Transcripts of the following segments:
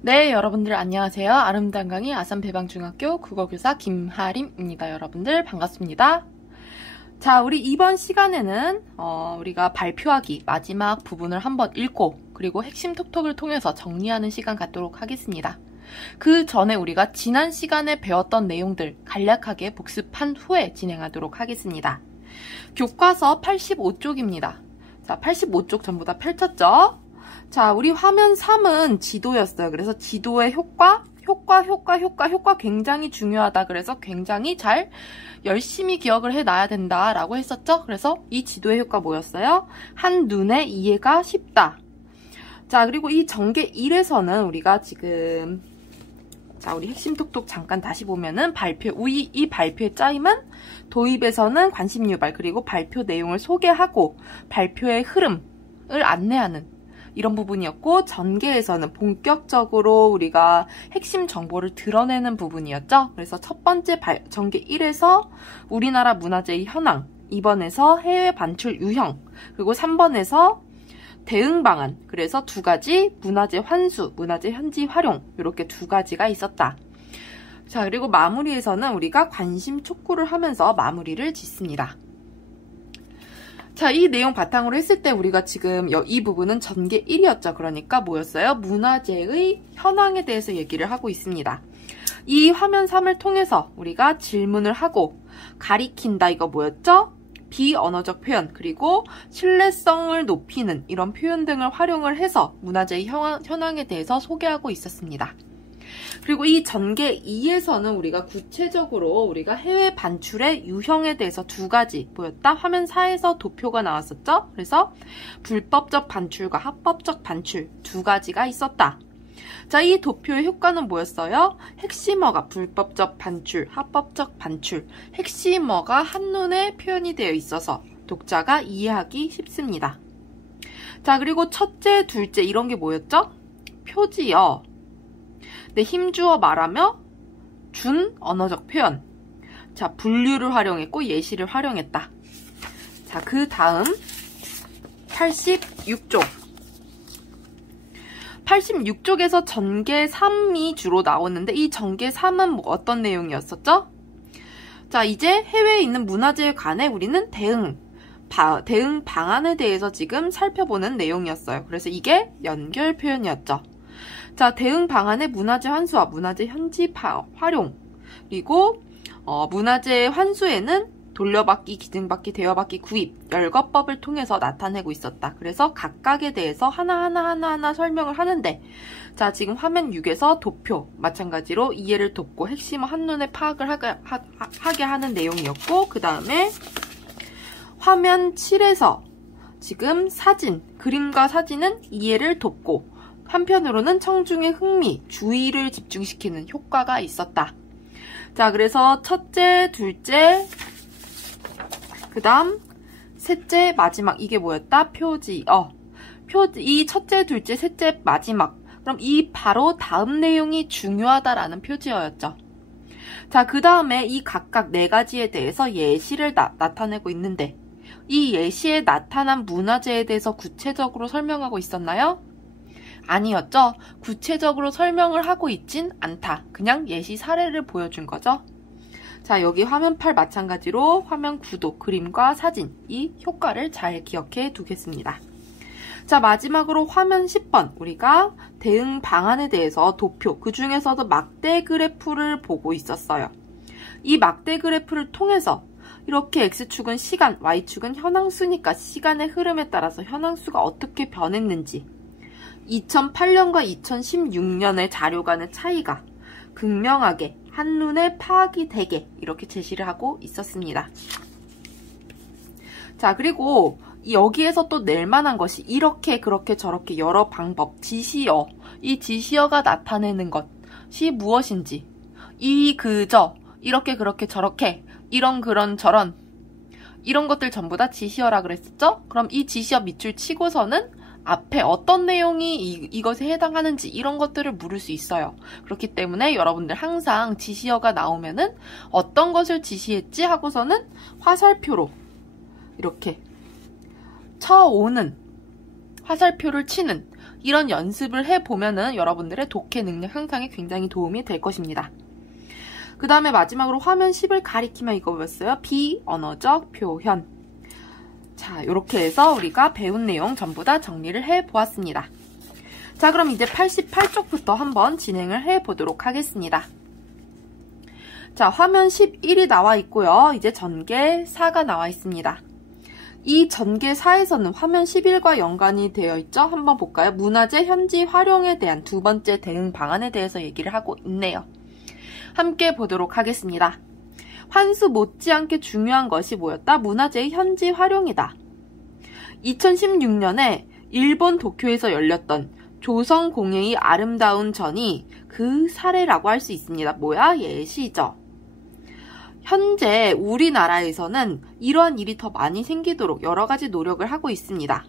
네, 여러분들 안녕하세요. 아름다운 강의 아산배방중학교 국어교사 김하림입니다. 여러분들 반갑습니다. 자, 우리 이번 시간에는 우리가 발표하기 마지막 부분을 한번 읽고 그리고 핵심 톡톡을 통해서 정리하는 시간 갖도록 하겠습니다. 그 전에 우리가 지난 시간에 배웠던 내용들 간략하게 복습한 후에 진행하도록 하겠습니다. 교과서 85쪽입니다. 자, 85쪽 전부 다 펼쳤죠? 자, 우리 화면 3은 지도였어요. 그래서 지도의 효과 굉장히 중요하다. 그래서 굉장히 잘 열심히 기억을 해놔야 된다라고 했었죠. 그래서 이 지도의 효과 뭐였어요? 한눈에 이해가 쉽다. 자, 그리고 이 전개 1에서는 우리가 지금 자, 우리 핵심 톡톡 잠깐 다시 보면은 이 발표의 짜임은 도입에서는 관심 유발, 그리고 발표 내용을 소개하고 발표의 흐름을 안내하는 이런 부분이었고, 전개에서는 본격적으로 우리가 핵심 정보를 드러내는 부분이었죠. 그래서 첫 번째 전개 1에서 우리나라 문화재의 현황, 2번에서 해외 반출 유형, 그리고 3번에서 대응 방안, 그래서 두 가지 문화재 환수, 문화재 현지 활용, 이렇게 두 가지가 있었다. 자, 그리고 마무리에서는 우리가 관심 촉구를 하면서 마무리를 짓습니다. 자, 이 내용 바탕으로 했을 때 우리가 지금 이 부분은 전개 1이었죠. 그러니까 뭐였어요? 문화재의 현황에 대해서 얘기를 하고 있습니다. 이 화면 3을 통해서 우리가 질문을 하고 가리킨다, 이거 뭐였죠? 비언어적 표현, 그리고 신뢰성을 높이는 이런 표현 등을 활용을 해서 문화재의 현황에 대해서 소개하고 있었습니다. 그리고 이 전개 2에서는 우리가 구체적으로 우리가 해외 반출의 유형에 대해서 두 가지 보였다. 화면 4에서 도표가 나왔었죠. 그래서 불법적 반출과 합법적 반출 두 가지가 있었다. 자, 이 도표의 효과는 뭐였어요? 핵심어가 불법적 반출, 합법적 반출, 핵심어가 한눈에 표현이 되어 있어서 독자가 이해하기 쉽습니다. 자, 그리고 첫째, 둘째 이런 게 뭐였죠? 표지어, 네, 힘주어 말하며 준 언어적 표현. 자, 분류를 활용했고 예시를 활용했다. 자, 그 다음 86쪽. 86쪽에서 전개 3이 주로 나오는데 이 전개 3은 뭐 어떤 내용이었었죠? 자, 이제 해외에 있는 문화재에 관해 우리는 대응 방안에 대해서 지금 살펴보는 내용이었어요. 그래서 이게 연결 표현이었죠. 자, 대응 방안의 문화재 환수와 문화재 현지 활용, 그리고 문화재 환수에는 돌려받기, 기증받기, 대여받기, 구입, 열거법을 통해서 나타내고 있었다. 그래서 각각에 대해서 하나하나 설명을 하는데, 자, 지금 화면 6에서 도표, 마찬가지로 이해를 돕고 핵심을 한눈에 파악을 하게 하는 내용이었고, 그 다음에 화면 7에서 지금 사진, 그림과 사진은 이해를 돕고, 한편으로는 청중의 흥미, 주의를 집중시키는 효과가 있었다. 자, 그래서 첫째, 둘째, 그 다음 셋째, 마지막 이게 뭐였다? 표지어. 이 첫째, 둘째, 셋째, 마지막. 그럼 이 바로 다음 내용이 중요하다라는 표지어였죠. 자, 그 다음에 이 각각 네 가지에 대해서 예시를 나타내고 있는데 이 예시에 나타난 문화재에 대해서 구체적으로 설명하고 있었나요? 아니었죠. 구체적으로 설명을 하고 있진 않다. 그냥 예시 사례를 보여준 거죠. 자, 여기 화면 8 마찬가지로 화면 9도 그림과 사진 이 효과를 잘 기억해 두겠습니다. 자, 마지막으로 화면 10번 우리가 대응 방안에 대해서 도표, 그 중에서도 막대 그래프를 보고 있었어요. 이 막대 그래프를 통해서 이렇게 X축은 시간, Y축은 현황수니까 시간의 흐름에 따라서 현황수가 어떻게 변했는지 2008년과 2016년의 자료 간의 차이가 극명하게 한눈에 파악이 되게 이렇게 제시를 하고 있었습니다. 자, 그리고 여기에서 또 낼 만한 것이 이렇게 그렇게 저렇게 여러 방법, 지시어, 이 지시어가 나타내는 것이 무엇인지 이 그저 이렇게 그렇게 저렇게 이런 그런 저런 이런 것들 전부 다 지시어라 그랬었죠? 그럼 이 지시어 밑줄 치고서는 앞에 어떤 내용이 이것에 해당하는지 이런 것들을 물을 수 있어요. 그렇기 때문에 여러분들 항상 지시어가 나오면은 어떤 것을 지시했지 하고서는 화살표로 이렇게 쳐오는 화살표를 치는 이런 연습을 해보면은 여러분들의 독해 능력 향상에 굉장히 도움이 될 것입니다. 그 다음에 마지막으로 화면 10을 가리키며 이거 뭐였어요? 비언어적 표현. 자, 이렇게 해서 우리가 배운 내용 전부 다 정리를 해보았습니다. 자, 그럼 이제 88쪽부터 한번 진행을 해보도록 하겠습니다. 자, 화면 11이 나와 있고요. 이제 전개 4가 나와 있습니다. 이 전개 4에서는 화면 11과 연관이 되어 있죠? 한번 볼까요? 문화재 현지 활용에 대한 두 번째 대응 방안에 대해서 얘기를 하고 있네요. 함께 보도록 하겠습니다. 환수 못지않게 중요한 것이 뭐였다? 문화재의 현지 활용이다. 2016년에 일본 도쿄에서 열렸던 조선공예의 아름다운 전이 그 사례라고 할 수 있습니다. 뭐야? 예시죠. 현재 우리나라에서는 이러한 일이 더 많이 생기도록 여러 가지 노력을 하고 있습니다.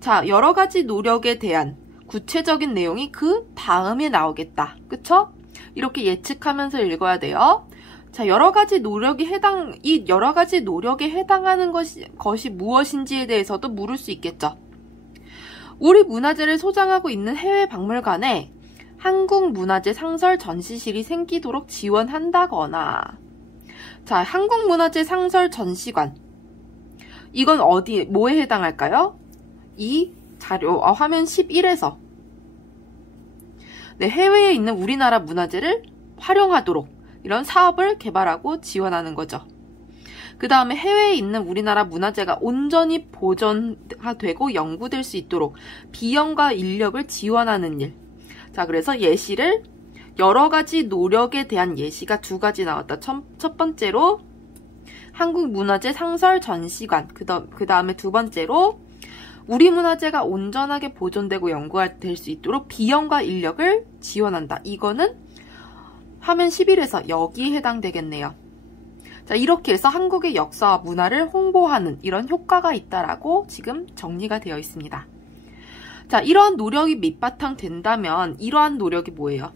자, 여러 가지 노력에 대한 구체적인 내용이 그 다음에 나오겠다. 그쵸? 이렇게 예측하면서 읽어야 돼요. 자, 여러 가지 노력에 해당하는 것이 무엇인지에 대해서도 물을 수 있겠죠. 우리 문화재를 소장하고 있는 해외 박물관에 한국문화재 상설 전시실이 생기도록 지원한다거나. 자, 한국문화재 상설 전시관. 이건 뭐에 해당할까요? 이 자료, 화면 11에서. 네, 해외에 있는 우리나라 문화재를 활용하도록 이런 사업을 개발하고 지원하는 거죠. 그 다음에 해외에 있는 우리나라 문화재가 온전히 보존되고 연구될 수 있도록 비용과 인력을 지원하는 일. 자, 그래서 예시를 여러 가지 노력에 대한 예시가 두 가지 나왔다. 첫 번째로 한국문화재 상설 전시관, 그 다음에 두 번째로 우리 문화재가 온전하게 보존되고 연구될 수 있도록 비용과 인력을 지원한다. 이거는 화면 11에서 여기에 해당되겠네요. 자, 이렇게 해서 한국의 역사와 문화를 홍보하는 이런 효과가 있다라고 지금 정리가 되어 있습니다. 자, 이러한 노력이 밑바탕 된다면 이러한 노력이 뭐예요?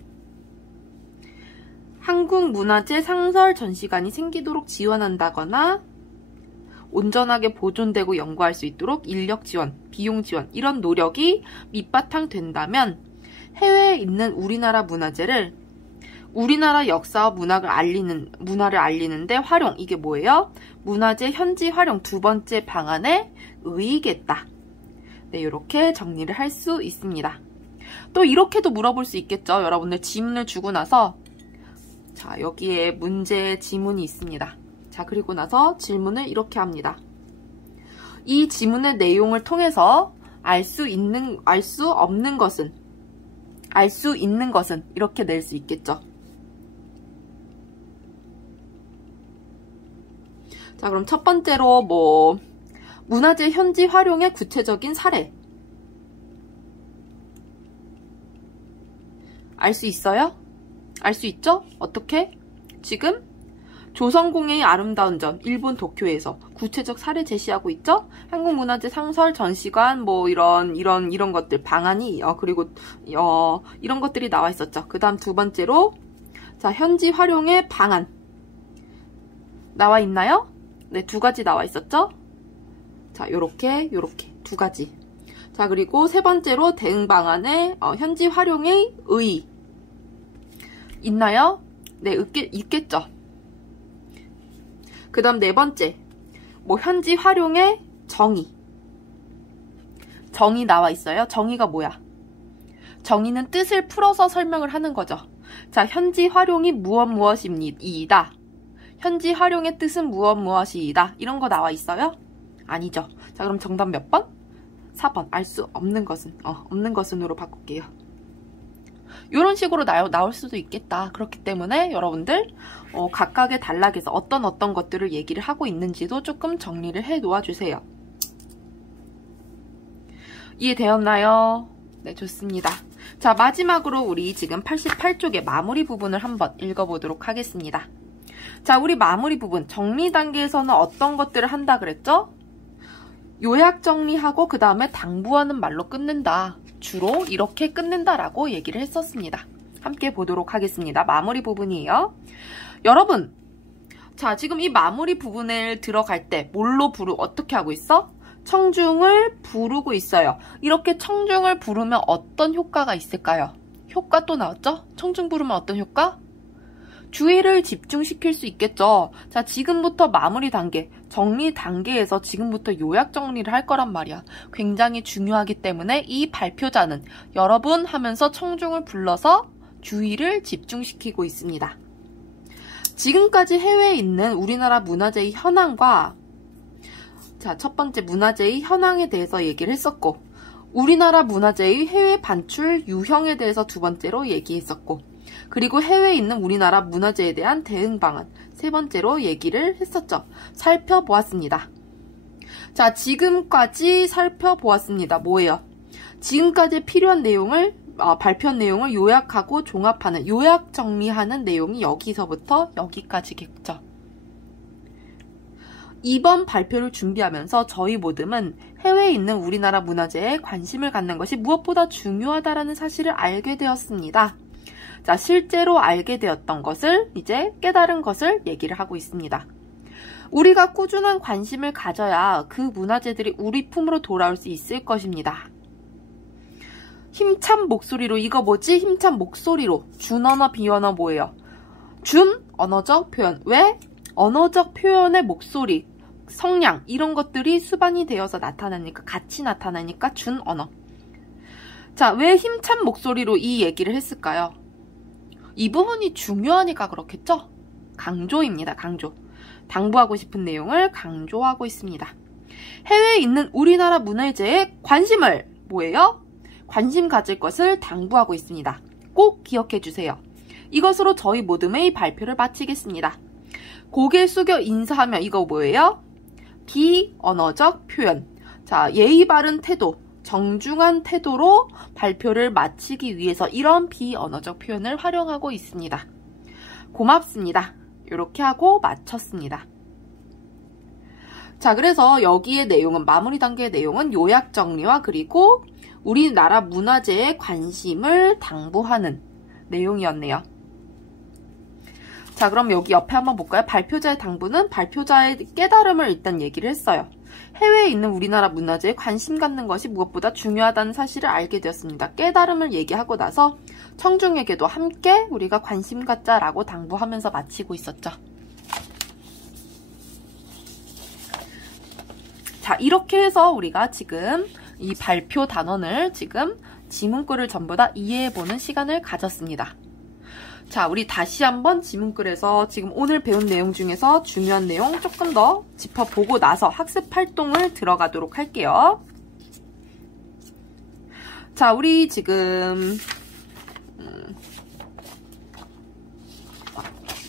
한국문화재 상설 전시관이 생기도록 지원한다거나 온전하게 보존되고 연구할 수 있도록 인력 지원, 비용 지원 이런 노력이 밑바탕 된다면 해외에 있는 우리나라 문화재를 우리나라 역사와 문화를 알리는데 활용, 이게 뭐예요? 문화재 현지 활용 두 번째 방안에 의의겠다. 네, 이렇게 정리를 할 수 있습니다. 또 이렇게도 물어볼 수 있겠죠. 여러분들 지문을 주고 나서 자, 여기에 문제 지문이 있습니다. 자, 그리고 나서 질문을 이렇게 합니다. 이 지문의 내용을 통해서 알 수 있는 것은 이렇게 낼 수 있겠죠. 자, 그럼 첫 번째로 문화재 현지 활용의 구체적인 사례. 알 수 있어요? 알 수 있죠? 어떻게? 지금 조선공예의 아름다운 점, 일본 도쿄에서 구체적 사례 제시하고 있죠? 한국문화재 상설 전시관 이런 것들 방안이 그리고 이런 것들이 나와 있었죠. 그 다음 두 번째로 자, 현지 활용의 방안 나와 있나요? 네, 두 가지 나와 있었죠? 자, 요렇게 두 가지. 자, 그리고 세 번째로 대응 방안에 현지 활용의 의의 있나요? 네, 있겠죠. 그 다음 네 번째, 현지 활용의 정의 나와 있어요. 정의가 뭐야? 정의는 뜻을 풀어서 설명을 하는 거죠. 자, 현지 활용이 무엇이다. 현지 활용의 뜻은 무엇이다. 이런 거 나와 있어요? 아니죠. 자, 그럼 정답 몇 번? 4번. 알 수 없는 것은. 없는 것은으로 바꿀게요. 이런 식으로 나올 수도 있겠다. 그렇기 때문에 여러분들 각각의 단락에서 어떤 것들을 얘기를 하고 있는지도 조금 정리를 해 놓아주세요. 이해되었나요? 네, 좋습니다. 자, 마지막으로 우리 지금 88쪽의 마무리 부분을 한번 읽어보도록 하겠습니다. 자, 우리 마무리 부분 정리 단계에서는 어떤 것들을 한다 그랬죠? 요약 정리하고 그 다음에 당부하는 말로 끊는다. 주로 이렇게 끊는다라고 얘기를 했었습니다. 함께 보도록 하겠습니다. 마무리 부분이에요. 여러분, 자, 지금 이 마무리 부분을 들어갈 때 어떻게 하고 있어? 청중을 부르고 있어요. 이렇게 청중을 부르면 어떤 효과가 있을까요? 효과 또 나왔죠? 청중 부르면 어떤 효과? 주의를 집중시킬 수 있겠죠. 자, 지금부터 마무리 단계, 정리 단계에서 지금부터 요약 정리를 할 거란 말이야. 굉장히 중요하기 때문에 이 발표자는 여러분 하면서 청중을 불러서 주의를 집중시키고 있습니다. 지금까지 해외에 있는 우리나라 문화재의 현황과 자, 첫 번째 문화재의 현황에 대해서 얘기를 했었고, 우리나라 문화재의 해외 반출 유형에 대해서 두 번째로 얘기했었고, 그리고 해외에 있는 우리나라 문화재에 대한 대응 방안 세 번째로 얘기를 했었죠. 살펴보았습니다. 자, 지금까지 살펴보았습니다. 뭐예요? 지금까지 필요한 내용을 발표한 내용을 요약하고 종합하는 요약 정리하는 내용이 여기서부터 여기까지겠죠. 이번 발표를 준비하면서 저희 모듬은 해외에 있는 우리나라 문화재에 관심을 갖는 것이 무엇보다 중요하다는 사실을 알게 되었습니다. 자, 실제로 알게 되었던 것을 이제 깨달은 것을 얘기를 하고 있습니다. 우리가 꾸준한 관심을 가져야 그 문화재들이 우리 품으로 돌아올 수 있을 것입니다. 힘찬 목소리로, 이거 뭐지? 힘찬 목소리로. 준언어, 비언어 뭐예요? 준, 언어적 표현. 왜? 언어적 표현의 목소리, 성량 이런 것들이 수반이 되어서 나타나니까, 같이 나타나니까 준언어. 자, 왜 힘찬 목소리로 이 얘기를 했을까요? 이 부분이 중요하니까 그렇겠죠? 강조입니다. 강조. 당부하고 싶은 내용을 강조하고 있습니다. 해외에 있는 우리나라 문화재에 관심을 뭐예요? 관심 가질 것을 당부하고 있습니다. 꼭 기억해 주세요. 이것으로 저희 모듬의 발표를 마치겠습니다. 고개 숙여 인사하며 이거 뭐예요? 비언어적 표현. 자, 예의 바른 태도, 정중한 태도로 발표를 마치기 위해서 이런 비언어적 표현을 활용하고 있습니다. 고맙습니다. 이렇게 하고 마쳤습니다. 자, 그래서 여기의 내용은, 마무리 단계의 내용은 요약 정리와 그리고 우리나라 문화재에 관심을 당부하는 내용이었네요. 자, 그럼 여기 옆에 한번 볼까요? 발표자의 당부는 발표자의 깨달음을 일단 얘기를 했어요. 해외에 있는 우리나라 문화재에 관심 갖는 것이 무엇보다 중요하다는 사실을 알게 되었습니다. 깨달음을 얘기하고 나서 청중에게도 함께 우리가 관심 갖자라고 당부하면서 마치고 있었죠. 자, 이렇게 해서 우리가 지금 이 발표 단원을 지금 지문글을 전부 다 이해해보는 시간을 가졌습니다. 자, 우리 다시 한번 지문글에서 지금 오늘 배운 내용 중에서 중요한 내용 조금 더 짚어보고 나서 학습 활동을 들어가도록 할게요. 자, 우리 지금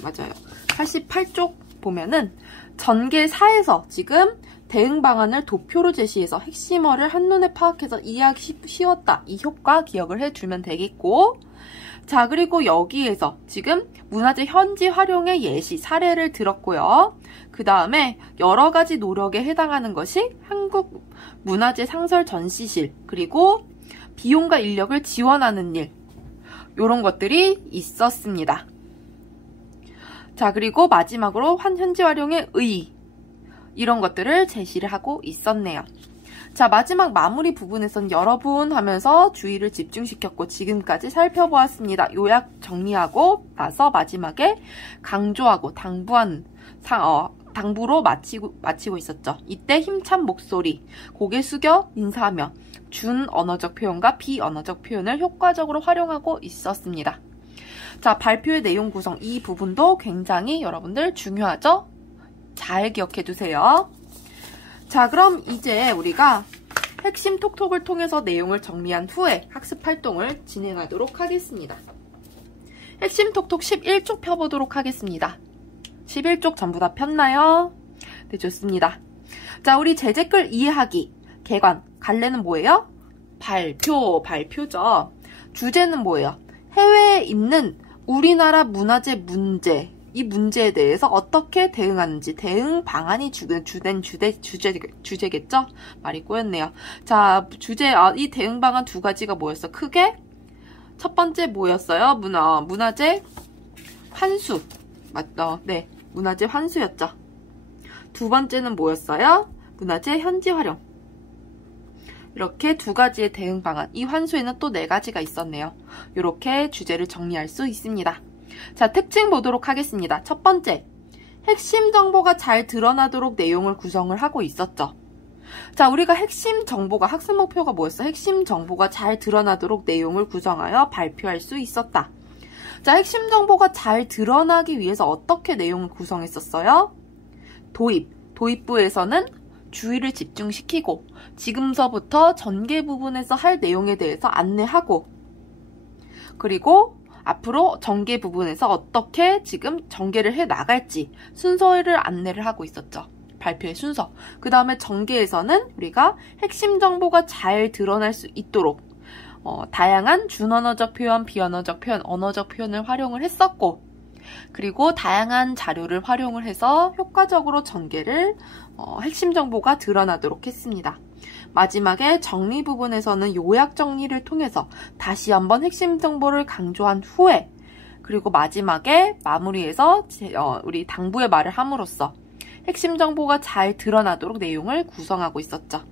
맞아요. 88쪽 보면은 전개 4에서 지금 대응 방안을 도표로 제시해서 핵심어를 한눈에 파악해서 이해하기 쉬웠다. 이 효과 기억을 해주면 되겠고, 자, 그리고 여기에서 지금 문화재 현지 활용의 예시, 사례를 들었고요. 그 다음에 여러 가지 노력에 해당하는 것이 한국 문화재 상설 전시실, 그리고 비용과 인력을 지원하는 일, 이런 것들이 있었습니다. 자, 그리고 마지막으로 현지 활용의 의, 이런 것들을 제시를 하고 있었네요. 자, 마지막 마무리 부분에선 여러분 하면서 주의를 집중시켰고 지금까지 살펴보았습니다. 요약 정리하고 나서 마지막에 강조하고 당부로 마치고 있었죠. 이때 힘찬 목소리, 고개 숙여 인사하며 준 언어적 표현과 비언어적 표현을 효과적으로 활용하고 있었습니다. 자, 발표의 내용 구성 이 부분도 굉장히 여러분들 중요하죠? 잘 기억해 두세요. 자, 그럼 이제 우리가 핵심 톡톡을 통해서 내용을 정리한 후에 학습 활동을 진행하도록 하겠습니다. 핵심 톡톡 11쪽 펴보도록 하겠습니다. 11쪽 전부 다 폈나요? 네, 좋습니다. 자, 우리 제재글 이해하기, 개관, 갈래는 뭐예요? 발표죠. 주제는 뭐예요? 해외에 있는 우리나라 문화재 문제, 이 문제에 대해서 어떻게 대응하는지 대응 방안이 주된 주제겠죠? 말이 꼬였네요. 자, 이 대응 방안 두 가지가 뭐였어? 크게 첫 번째 뭐였어요? 문화재 환수. 맞죠? 네, 문화재 환수였죠. 두 번째는 뭐였어요? 문화재 현지 활용. 이렇게 두 가지의 대응 방안, 이 환수에는 또 네 가지가 있었네요. 이렇게 주제를 정리할 수 있습니다. 자, 특징 보도록 하겠습니다. 첫 번째, 핵심 정보가 잘 드러나도록 내용을 구성을 하고 있었죠. 자, 우리가 핵심 정보가, 학습 목표가 뭐였어? 핵심 정보가 잘 드러나도록 내용을 구성하여 발표할 수 있었다. 자, 핵심 정보가 잘 드러나기 위해서 어떻게 내용을 구성했었어요? 도입부에서는 주의를 집중시키고 지금서부터 전개 부분에서 할 내용에 대해서 안내하고, 그리고 앞으로 전개 부분에서 어떻게 지금 전개를 해 나갈지 순서를 안내를 하고 있었죠. 발표의 순서. 그 다음에 전개에서는 우리가 핵심 정보가 잘 드러날 수 있도록 다양한 준언어적 표현, 비언어적 표현, 언어적 표현을 활용을 했었고, 그리고 다양한 자료를 활용을 해서 효과적으로 전개를 핵심 정보가 드러나도록 했습니다. 마지막에 정리 부분에서는 요약 정리를 통해서 다시 한번 핵심 정보를 강조한 후에, 그리고 마지막에 마무리해서 우리 당부의 말을 함으로써 핵심 정보가 잘 드러나도록 내용을 구성하고 있었죠.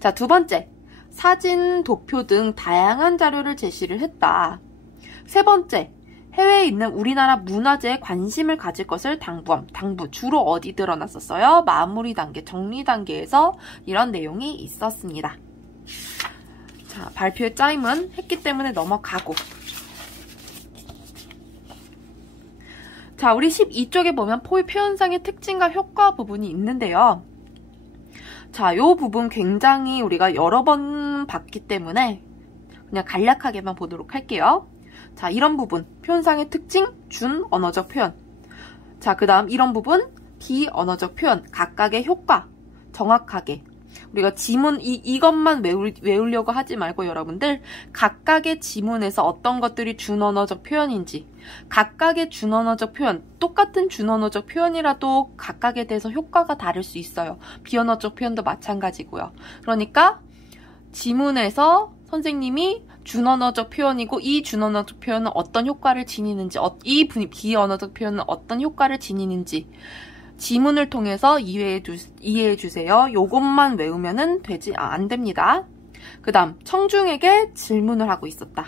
자, 두 번째, 사진, 도표 등 다양한 자료를 제시를 했다. 세 번째, 해외에 있는 우리나라 문화재에 관심을 가질 것을 당부함. 당부, 주로 어디 드러났었어요? 마무리 단계, 정리 단계에서 이런 내용이 있었습니다. 자, 발표의 짜임은 했기 때문에 넘어가고. 자, 우리 12쪽에 보면 표현상의 특징과 효과 부분이 있는데요. 자, 요 부분 굉장히 우리가 여러 번 봤기 때문에 그냥 간략하게만 보도록 할게요. 자, 이런 부분, 표현상의 특징, 준 언어적 표현. 자, 그 다음 이런 부분, 비언어적 표현, 각각의 효과, 정확하게. 우리가 지문, 이것만 외우려고 하지 말고 여러분들, 각각의 지문에서 어떤 것들이 준언어적 표현인지, 각각의 준언어적 표현, 똑같은 준언어적 표현이라도 각각에 대해서 효과가 다를 수 있어요. 비언어적 표현도 마찬가지고요. 그러니까 지문에서 선생님이 준언어적 표현이고 이 준언어적 표현은 어떤 효과를 지니는지, 이 비언어적 표현은 어떤 효과를 지니는지 지문을 통해서 이해해 주세요. 요것만 외우면은 안 됩니다. 그 다음, 청중에게 질문을 하고 있었다.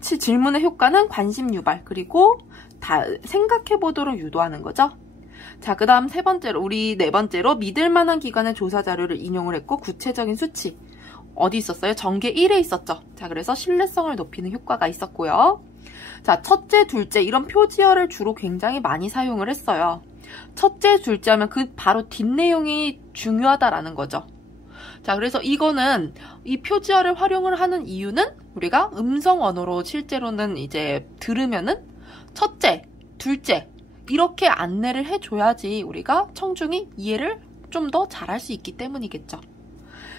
질문의 효과는 관심 유발, 그리고 생각해 보도록 유도하는 거죠. 자, 그 다음 네 번째로 믿을 만한 기관의 조사 자료를 인용을 했고 구체적인 수치. 어디 있었어요? 전개 1에 있었죠. 자, 그래서 신뢰성을 높이는 효과가 있었고요. 자, 첫째, 둘째 이런 표지어를 주로 굉장히 많이 사용을 했어요. 첫째, 둘째 하면 그 바로 뒷내용이 중요하다라는 거죠. 자, 그래서 이거는 이 표지어를 활용을 하는 이유는 우리가 음성 언어로 실제로는 이제 들으면은 첫째, 둘째 이렇게 안내를 해줘야지 우리가 청중이 이해를 좀 더 잘할 수 있기 때문이겠죠.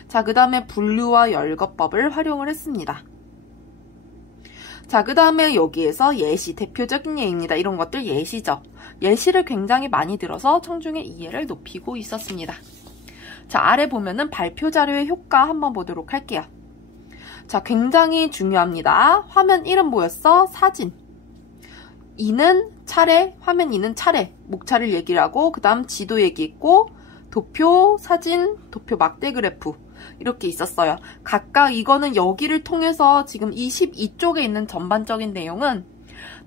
자, 그 다음에 분류와 열거법을 활용을 했습니다. 자, 그 다음에 여기에서 예시, 대표적인 예입니다. 이런 것들 예시죠. 예시를 굉장히 많이 들어서 청중의 이해를 높이고 있었습니다. 자, 아래 보면은 발표 자료의 효과 한번 보도록 할게요. 자, 굉장히 중요합니다. 화면 1은 뭐였어? 사진. 2는 차례, 화면 2는 차례, 목차를 얘기를 하고, 그 다음 지도 얘기했고, 도표, 사진, 도표 막대 그래프 이렇게 있었어요. 각각 이거는 여기를 통해서 지금 22쪽에 있는 전반적인 내용은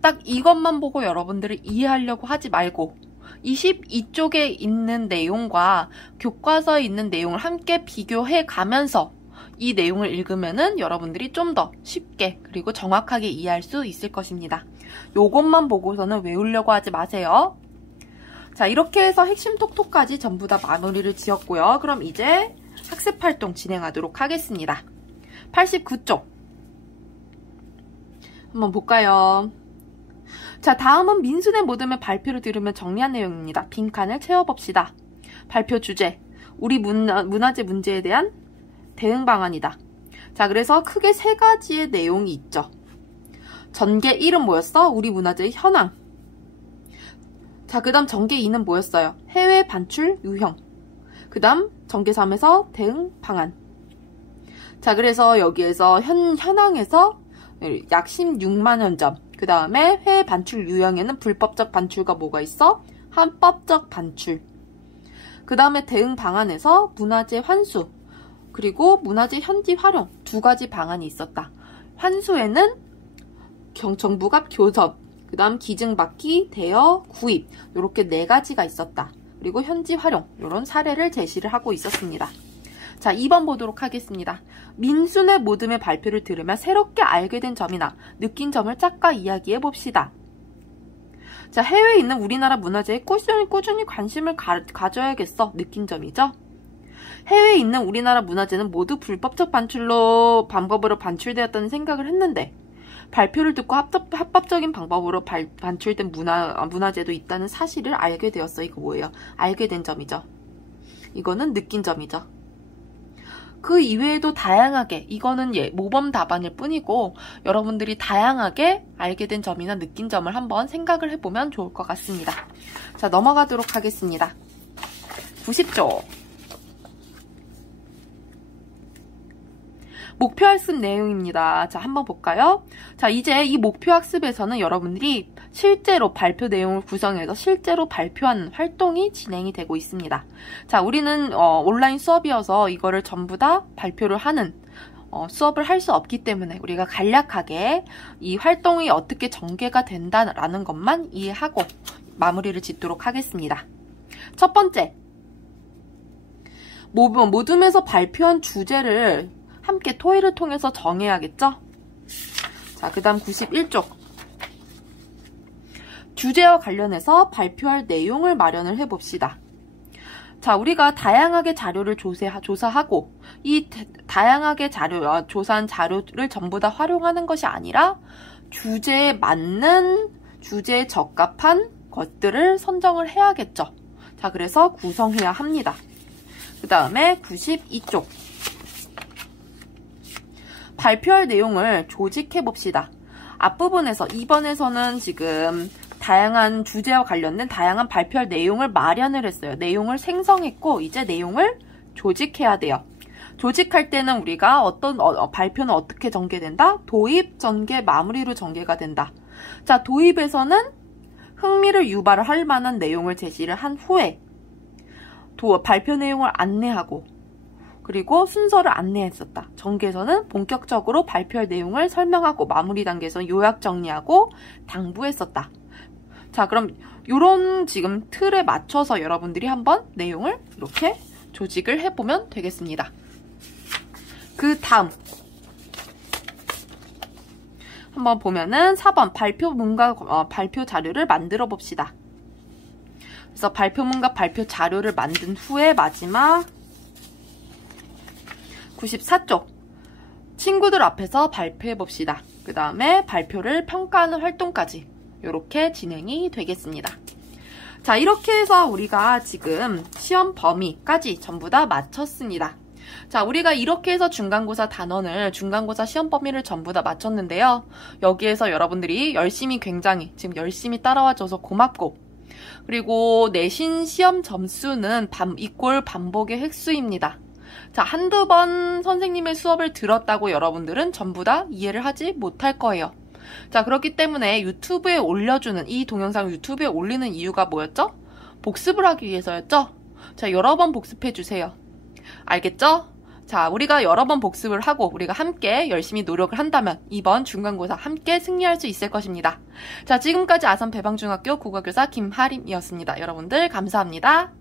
딱 이것만 보고 여러분들을 이해하려고 하지 말고 22쪽에 있는 내용과 교과서에 있는 내용을 함께 비교해 가면서 이 내용을 읽으면은 여러분들이 좀 더 쉽게 그리고 정확하게 이해할 수 있을 것입니다. 요것만 보고서는 외우려고 하지 마세요. 자, 이렇게 해서 핵심 톡톡까지 전부 다 마무리를 지었고요. 그럼 이제 학습활동 진행하도록 하겠습니다. 89쪽 한번 볼까요? 자, 다음은 민순의 모듬의 발표를 들으면 정리한 내용입니다. 빈칸을 채워봅시다. 발표 주제, 우리 문화재 문제에 대한 대응 방안이다. 자, 그래서 크게 세 가지의 내용이 있죠. 전개 1은 뭐였어? 우리 문화재의 현황. 자, 그 다음 전개 2는 뭐였어요? 해외 반출 유형. 그 다음 전개 3에서 대응 방안. 자, 그래서 여기에서 현황에서 약 16만 원 점. 그 다음에 해외 반출 유형에는 불법적 반출과 뭐가 있어? 합법적 반출. 그 다음에 대응 방안에서 문화재 환수, 그리고 문화재 현지 활용 두 가지 방안이 있었다. 환수에는 정부가 교섭, 그 다음 기증받기, 대여, 구입 이렇게 네 가지가 있었다. 그리고 현지 활용 이런 사례를 제시를 하고 있었습니다. 자, 2번 보도록 하겠습니다. 민순의 모듬의 발표를 들으며 새롭게 알게 된 점이나 느낀 점을 짝까 이야기해 봅시다. 자, 해외에 있는 우리나라 문화재에 꾸준히 관심을 가져야겠어. 느낀 점이죠. 해외에 있는 우리나라 문화재는 모두 불법적 방법으로 반출되었다는 생각을 했는데 발표를 듣고 합법적인 방법으로 반출된 문화재도 있다는 사실을 알게 되었어. 이거 뭐예요? 알게 된 점이죠. 이거는 느낀 점이죠. 그 이외에도 다양하게, 이거는 모범 답안일 뿐이고 여러분들이 다양하게 알게 된 점이나 느낀 점을 한번 생각을 해보면 좋을 것 같습니다. 자, 넘어가도록 하겠습니다. 90조. 목표학습 내용입니다. 자, 한번 볼까요? 자, 이제 이 목표학습에서는 여러분들이 실제로 발표 내용을 구성해서 실제로 발표하는 활동이 진행이 되고 있습니다. 자, 우리는 온라인 수업이어서 이거를 전부 다 발표를 하는 수업을 할 수 없기 때문에 우리가 간략하게 이 활동이 어떻게 전개가 된다라는 것만 이해하고 마무리를 짓도록 하겠습니다. 첫 번째, 모둠에서 발표한 주제를 함께 토의를 통해서 정해야겠죠? 자, 그 다음 91쪽. 주제와 관련해서 발표할 내용을 마련을 해봅시다. 자, 우리가 다양하게 자료를 조사하고 이 다양하게 조사한 자료를 전부 다 활용하는 것이 아니라 주제에 맞는, 주제에 적합한 것들을 선정을 해야겠죠. 자, 그래서 구성해야 합니다. 그 다음에 92쪽. 발표할 내용을 조직해 봅시다. 앞부분에서 2번에서는 지금 다양한 주제와 관련된 다양한 발표할 내용을 마련을 했어요. 내용을 생성했고 이제 내용을 조직해야 돼요. 조직할 때는 우리가 발표는 어떻게 전개된다? 도입, 전개, 마무리로 전개가 된다. 자, 도입에서는 흥미를 유발할 만한 내용을 제시를 한 후에 발표 내용을 안내하고 그리고 순서를 안내했었다. 전개에서는 본격적으로 발표할 내용을 설명하고 마무리 단계에서는 요약 정리하고 당부했었다. 자, 그럼 이런 지금 틀에 맞춰서 여러분들이 한번 내용을 이렇게 조직을 해보면 되겠습니다. 그 다음 한번 보면은 4번 발표문과 발표 자료를 만들어 봅시다. 그래서 발표문과 발표 자료를 만든 후에 마지막 94쪽. 친구들 앞에서 발표해 봅시다. 그 다음에 발표를 평가하는 활동까지 이렇게 진행이 되겠습니다. 자, 이렇게 해서 우리가 지금 시험 범위까지 전부 다 마쳤습니다. 자, 우리가 이렇게 해서 중간고사 시험 범위를 전부 다 마쳤는데요. 여기에서 여러분들이 굉장히 지금 열심히 따라와줘서 고맙고, 그리고 내신 시험 점수는 이꼴 반복의 획수입니다. 자, 한두 번 선생님의 수업을 들었다고 여러분들은 전부 다 이해를 하지 못할 거예요. 자, 그렇기 때문에 이 동영상을 유튜브에 올리는 이유가 뭐였죠? 복습을 하기 위해서였죠? 자, 여러 번 복습해 주세요. 알겠죠? 자, 우리가 여러 번 복습을 하고 우리가 함께 열심히 노력을 한다면 이번 중간고사 함께 승리할 수 있을 것입니다. 자, 지금까지 아산 배방중학교 국어교사 김하림이었습니다. 여러분들 감사합니다.